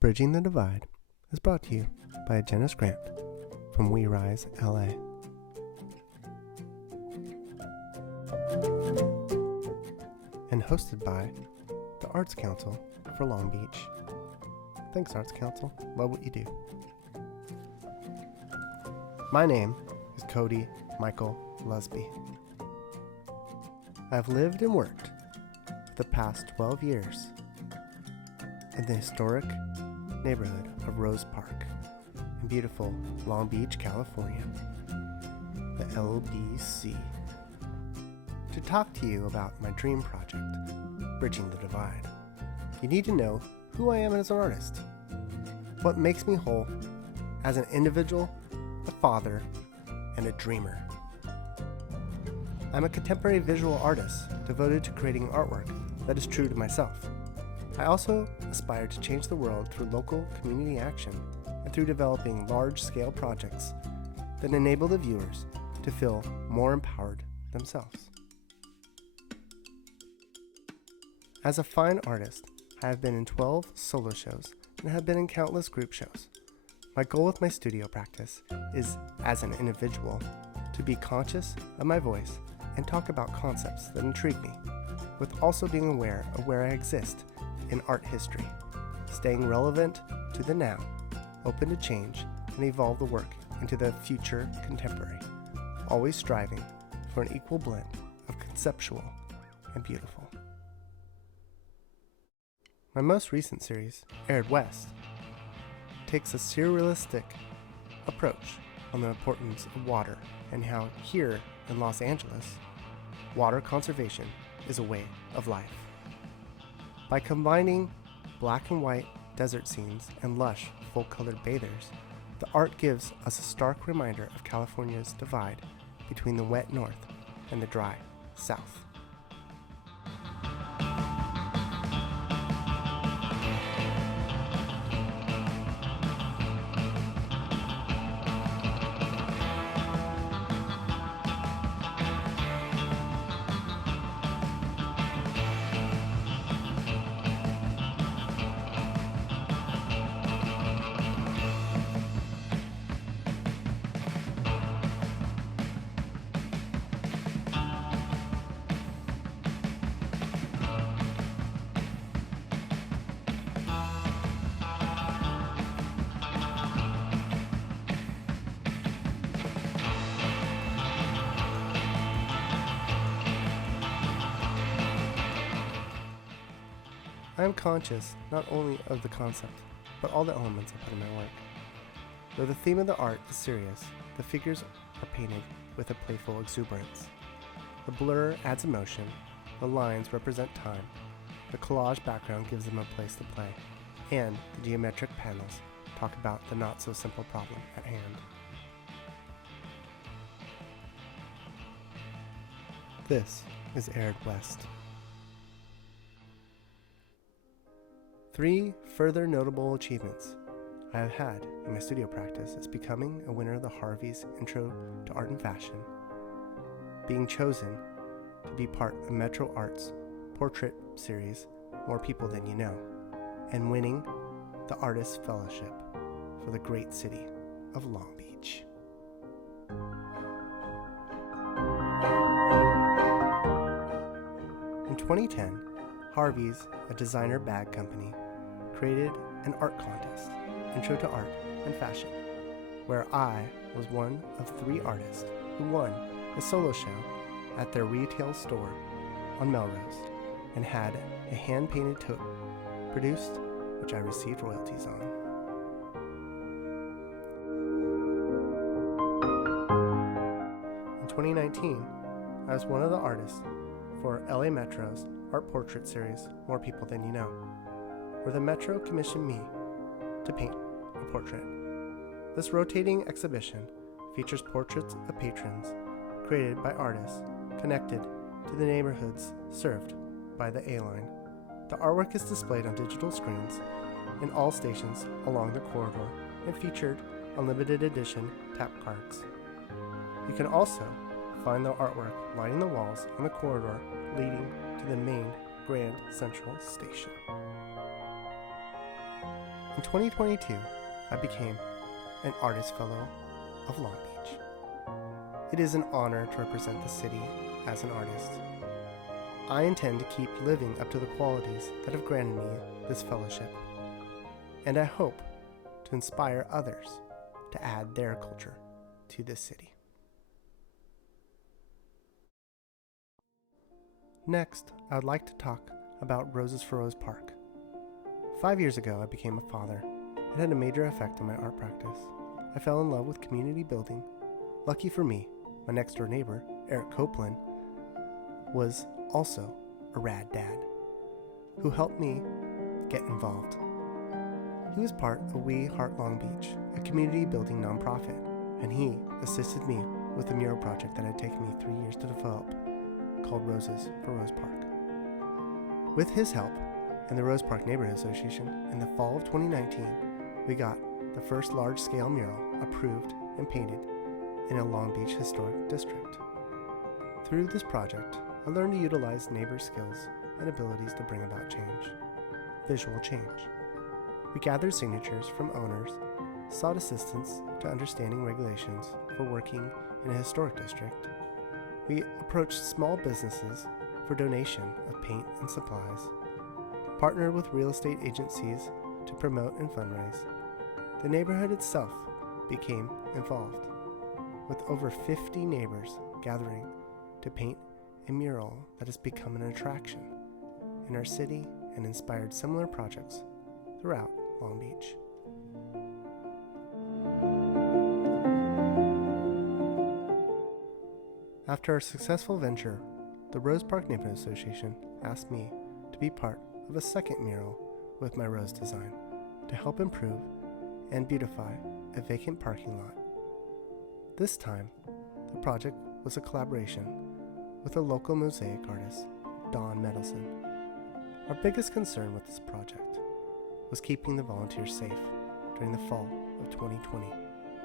Bridging the Divide is brought to you by Janice Grant from We Rise LA. And hosted by the Arts Council for Long Beach. Thanks, Arts Council. Love what you do. My name is Cody Michael Lusby. I've lived and worked for the past 12 years in the historic neighborhood of Rose Park in beautiful Long Beach, California, the LBC, to talk to you about my dream project, Bridging the Divide. You need to know who I am as an artist, what makes me whole as an individual, a father, and a dreamer. I'm a contemporary visual artist devoted to creating artwork that is true to myself. I also aspire to change the world through local community action and through developing large-scale projects that enable the viewers to feel more empowered themselves. As a fine artist, I have been in 12 solo shows and have been in countless group shows. My goal with my studio practice is, as an individual, to be conscious of my voice and talk about concepts that intrigue me, with also being aware of where I exist in art history, staying relevant to the now, open to change, and evolve the work into the future contemporary, always striving for an equal blend of conceptual and beautiful. My most recent series, Aired West, takes a surrealistic approach on the importance of water and how here in Los Angeles, water conservation is a way of life. By combining black and white desert scenes and lush, full-colored bathers, the art gives us a stark reminder of California's divide between the wet north and the dry south. I am conscious not only of the concept, but all the elements I put in my work. Though the theme of the art is serious, the figures are painted with a playful exuberance. The blur adds emotion, the lines represent time, the collage background gives them a place to play, and the geometric panels talk about the not-so-simple problem at hand. This is Aired West. 3 further notable achievements I have had in my studio practice is becoming a winner of the Harvey's Intro to Art and Fashion, being chosen to be part of Metro Art's portrait series, More People Than You Know, and winning the Artist Fellowship for the great city of Long Beach. In 2010, Harvey's, a designer bag company, created an art contest, Intro to Art and Fashion, where I was one of 3 artists who won a solo show at their retail store on Melrose and had a hand-painted tote produced, which I received royalties on. In 2019, I was one of the artists for LA Metro's Art Portrait Series, More People Than You Know, where the Metro commissioned me to paint a portrait. This rotating exhibition features portraits of patrons created by artists connected to the neighborhoods served by the A-Line. The artwork is displayed on digital screens in all stations along the corridor and featured on limited edition tap cards. You can also find the artwork lining the walls on the corridor leading to the main Grand Central Station. In 2022, I became an Artist Fellow of Long Beach. It is an honor to represent the city as an artist. I intend to keep living up to the qualities that have granted me this fellowship, and I hope to inspire others to add their culture to this city. Next, I would like to talk about Roses for Rose Park. 5 years ago, I became a father. It had a major effect on my art practice. I fell in love with community building. Lucky for me, my next door neighbor, Eric Copeland, was also a rad dad who helped me get involved. He was part of We Heart Long Beach, a community building nonprofit, and he assisted me with a mural project that had taken me 3 years to develop called Roses for Rose Park. With his help and the Rose Park Neighborhood Association, in the fall of 2019, we got the first large-scale mural approved and painted in a Long Beach historic district. Through this project, I learned to utilize neighbor skills and abilities to bring about change, visual change. We gathered signatures from owners, sought assistance to understanding regulations for working in a historic district. We approached small businesses for donation of paint and supplies, partnered with real estate agencies to promote and fundraise. The neighborhood itself became involved, with over 50 neighbors gathering to paint a mural that has become an attraction in our city and inspired similar projects throughout Long Beach. After our successful venture, the Rose Park Neighborhood Association asked me to be part of a second mural with my rose design to help improve and beautify a vacant parking lot. This time, the project was a collaboration with a local mosaic artist, Dawn Medelson. Our biggest concern with this project was keeping the volunteers safe during the fall of 2020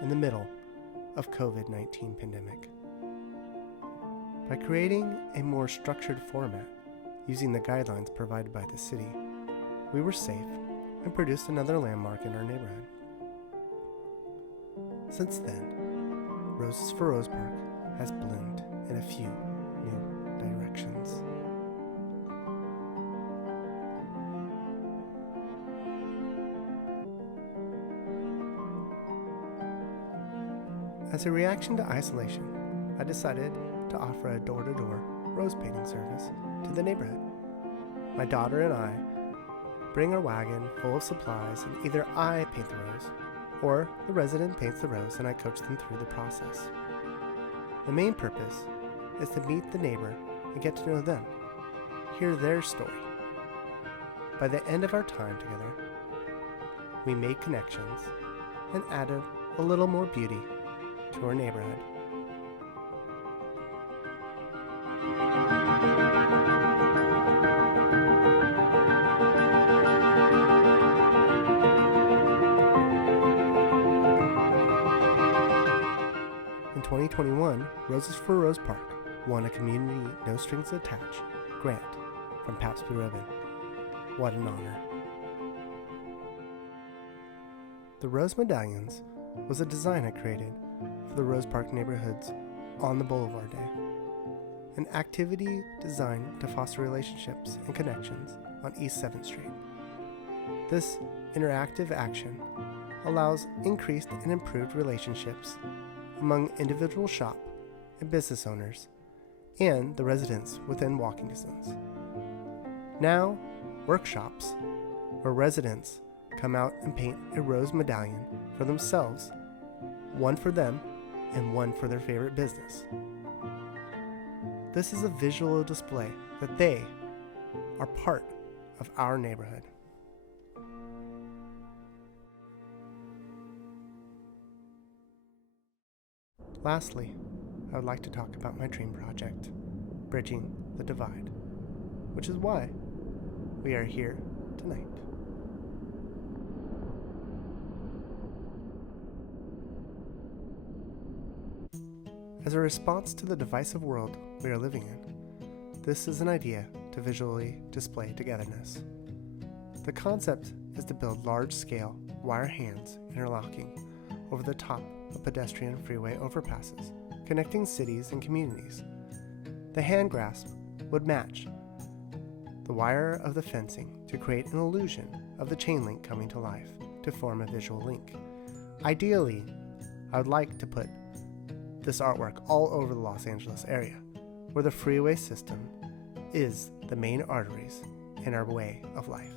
in the middle of COVID-19 pandemic. By creating a more structured format using the guidelines provided by the city, we were safe and produced another landmark in our neighborhood. Since then, Roses for Rose Park has bloomed in a few new directions. As a reaction to isolation, I decided to offer a door-to-door rose painting service to the neighborhood. My daughter and I bring our wagon full of supplies, and either I paint the rose or the resident paints the rose, and I coach them through the process. The main purpose is to meet the neighbor and get to know them, hear their story. By the end of our time together, we made connections and added a little more beauty to our neighborhood. In 2021, Roses for Rose Park won a Community No Strings Attached grant from Pabst Blue Ribbon. What an honor. The Rose Medallions was a design I created for the Rose Park neighborhoods on the Boulevard Day, an activity designed to foster relationships and connections on East 7th Street. This interactive action allows increased and improved relationships among individual shop and business owners and the residents within walking distance. Now, workshops where residents come out and paint a rose medallion for themselves, one for them and one for their favorite business. This is a visual display that they are part of our neighborhood. Lastly, I would like to talk about my dream project, Bridging the Divide, which is why we are here tonight. As a response to the divisive world we are living in, this is an idea to visually display togetherness. The concept is to build large-scale wire hands interlocking over the top of pedestrian freeway overpasses, connecting cities and communities. The hand grasp would match the wire of the fencing to create an illusion of the chain link coming to life to form a visual link. Ideally, I would like to put this artwork all over the Los Angeles area, where the freeway system is the main arteries in our way of life.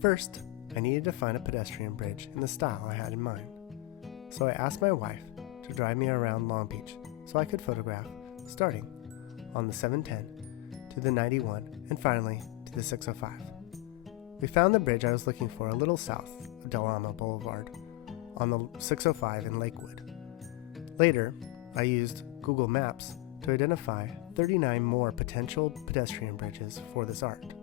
First, I needed to find a pedestrian bridge in the style I had in mind. So I asked my wife to drive me around Long Beach so I could photograph starting on the 710 to the 91 and finally to the 605. We found the bridge I was looking for a little south of Del Amo Boulevard on the 605 in Lakewood. Later, I used Google Maps to identify 39 more potential pedestrian bridges for this art.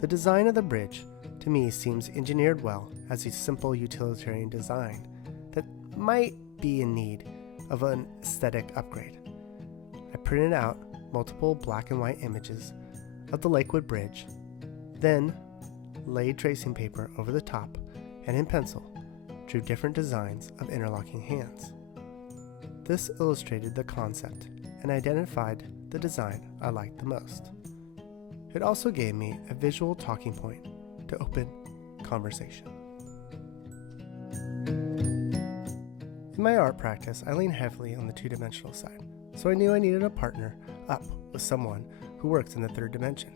The design of the bridge, to me, seems engineered well as a simple utilitarian design that might be in need of an aesthetic upgrade. I printed out multiple black and white images of the Lakewood Bridge, then laid tracing paper over the top and in pencil drew different designs of interlocking hands. This illustrated the concept and identified the design I liked the most. It also gave me a visual talking point to open conversation. In my art practice, I lean heavily on the two-dimensional side, so I knew I needed a partner up with someone who works in the third dimension.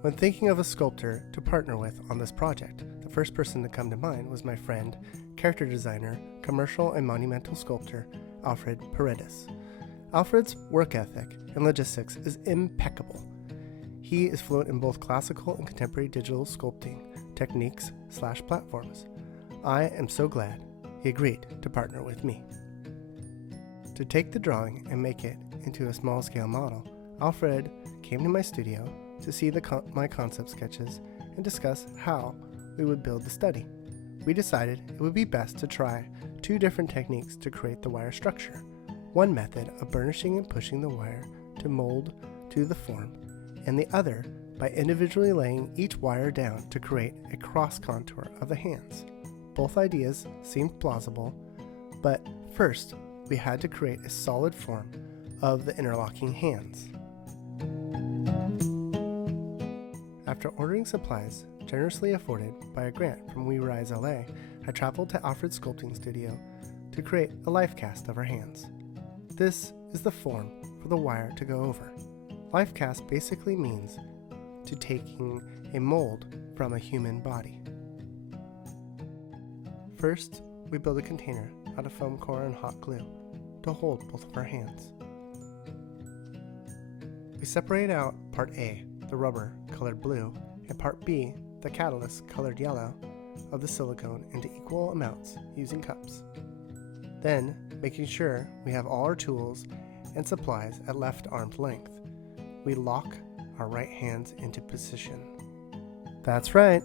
When thinking of a sculptor to partner with on this project, the first person to come to mind was my friend, character designer, commercial and monumental sculptor, Alfred Paredes. Alfred's work ethic and logistics is impeccable. He is fluent in both classical and contemporary digital sculpting techniques/platforms. I am so glad he agreed to partner with me. To take the drawing and make it into a small-scale model, Alfred came to my studio to see my concept sketches and discuss how we would build the study. We decided it would be best to try two different techniques to create the wire structure. One method of burnishing and pushing the wire to mold to the form, and the other by individually laying each wire down to create a cross contour of the hands. Both ideas seemed plausible, but first we had to create a solid form of the interlocking hands. After ordering supplies generously afforded by a grant from We Rise LA, I traveled to Alfred's sculpting studio to create a life cast of her hands. This is the form for the wire to go over. Life cast basically means to taking a mold from a human body. First, we build a container out of foam core and hot glue to hold both of our hands. We separate out part A, the rubber colored blue, and part B, the catalyst colored yellow, of the silicone into equal amounts using cups. Then, making sure we have all our tools and supplies at left arm's length, we lock our right hands into position. That's right,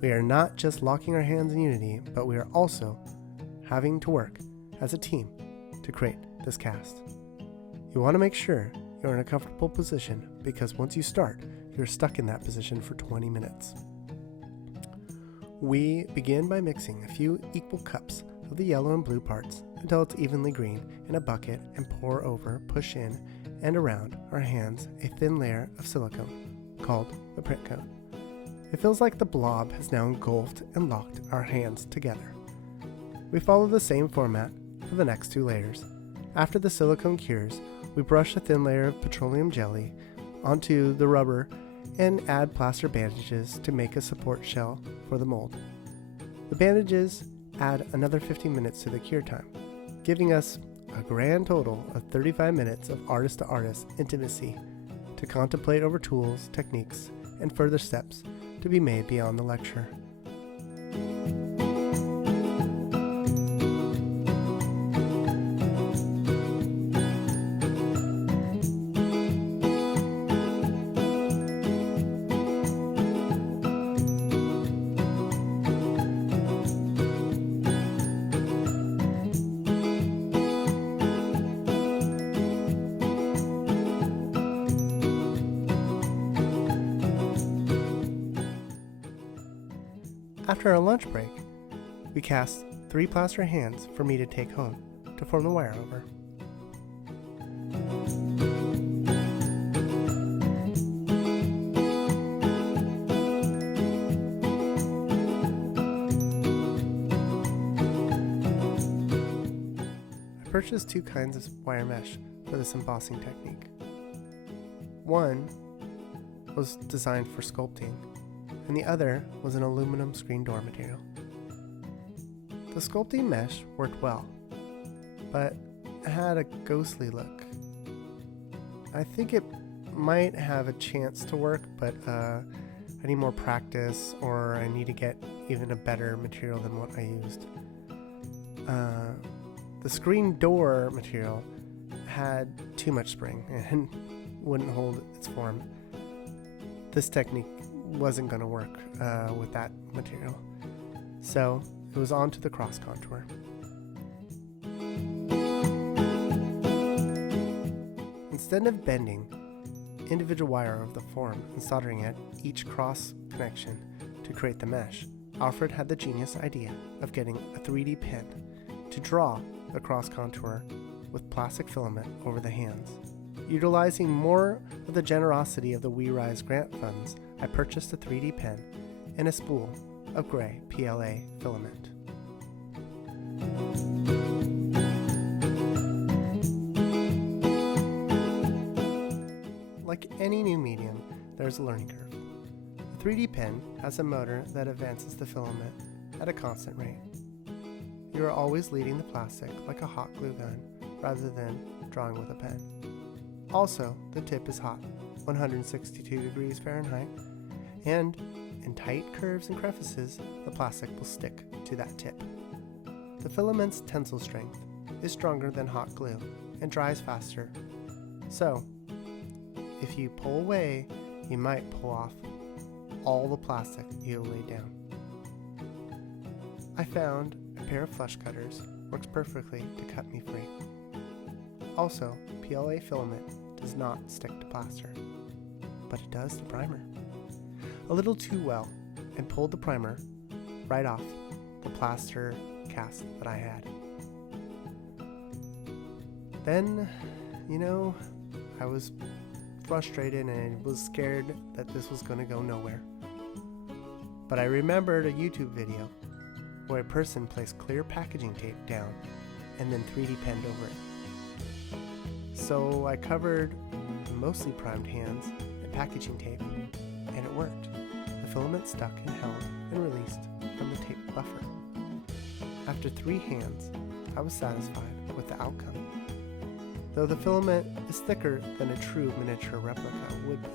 we are not just locking our hands in unity, but we are also having to work as a team to create this cast. You want to make sure you're in a comfortable position because once you start, you're stuck in that position for 20 minutes. We begin by mixing a few equal cups of the yellow and blue parts until it's evenly green in a bucket and pour over, push in, and around our hands a thin layer of silicone called the print coat. It feels like the blob has now engulfed and locked our hands together. We follow the same format for the next two layers. After the silicone cures, we brush a thin layer of petroleum jelly onto the rubber and add plaster bandages to make a support shell for the mold. The bandages add another 15 minutes to the cure time, giving us a grand total of 35 minutes of artist-to-artist intimacy to contemplate over tools, techniques, and further steps to be made beyond the lecture. After our lunch break, we cast 3 plaster hands for me to take home to form the wire over. I purchased 2 kinds of wire mesh for this embossing technique. One was designed for sculpting, and the other was an aluminum screen door material. The sculpting mesh worked well, but it had a ghostly look. I think it might have a chance to work, but I need more practice, or I need to get even a better material than what I used. The screen door material had too much spring and wouldn't hold its form. This technique wasn't going to work with that material, so it was on to the cross contour. Instead of bending individual wire of the form and soldering at each cross connection to create the mesh, Alfred had the genius idea of getting a 3D pen to draw the cross contour with plastic filament over the hands. Utilizing more of the generosity of the We Rise grant funds, I purchased a 3D pen and a spool of gray PLA filament. Like any new medium, there's a learning curve. The 3D pen has a motor that advances the filament at a constant rate. You are always leading the plastic like a hot glue gun rather than drawing with a pen. Also, the tip is hot, 162 degrees Fahrenheit, and in tight curves and crevices, the plastic will stick to that tip. The filament's tensile strength is stronger than hot glue and dries faster. So, if you pull away, you might pull off all the plastic you laid down. I found a pair of flush cutters works perfectly to cut me free. Also, PLA filament does not stick to plaster, but it does the primer. A little too well, and pulled the primer right off the plaster cast that I had. Then, I was frustrated and was scared that this was going to go nowhere. But I remembered a YouTube video where a person placed clear packaging tape down and then 3D penned over it. So I covered the mostly primed hands in packaging tape, and it worked. The filament stuck and held and released from the tape buffer. After 3 hands, I was satisfied with the outcome. Though the filament is thicker than a true miniature replica would be,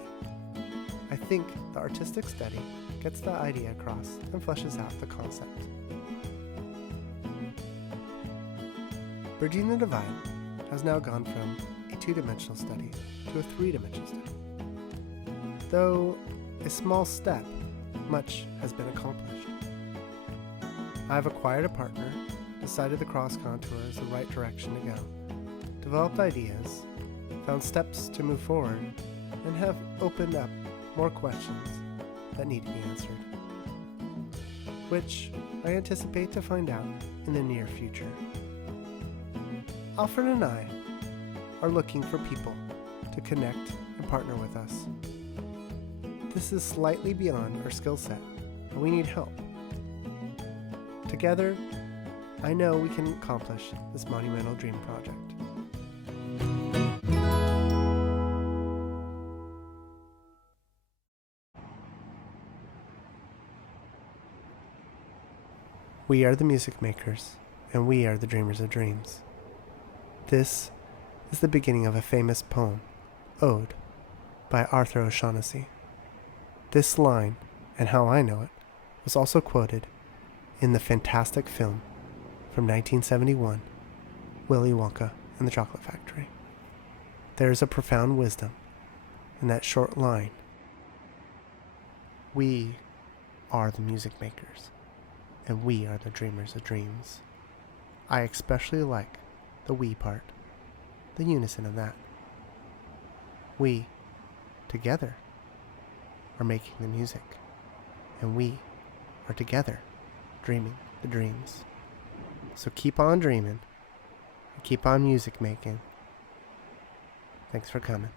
I think the artistic study gets the idea across and fleshes out the concept. Bridging the Divide has now gone from a 2-dimensional study to a 3-dimensional study. Though a small step, much has been accomplished. I have acquired a partner, decided the cross contour is the right direction to go, developed ideas, found steps to move forward, and have opened up more questions that need to be answered, which I anticipate to find out in the near future. Alfred and I are looking for people to connect and partner with us. This is slightly beyond our skill set, and we need help. Together, I know we can accomplish this monumental dream project. We are the music makers, and we are the dreamers of dreams. This is the beginning of a famous poem, Ode, by Arthur O'Shaughnessy. This line, and how I know it, was also quoted in the fantastic film from 1971, Willy Wonka and the Chocolate Factory. There is a profound wisdom in that short line. We are the music makers, and we are the dreamers of dreams. I especially like the we part, the unison of that. We, together, are making the music, and we are together, dreaming the dreams. So keep on dreaming, and keep on music making. Thanks for coming.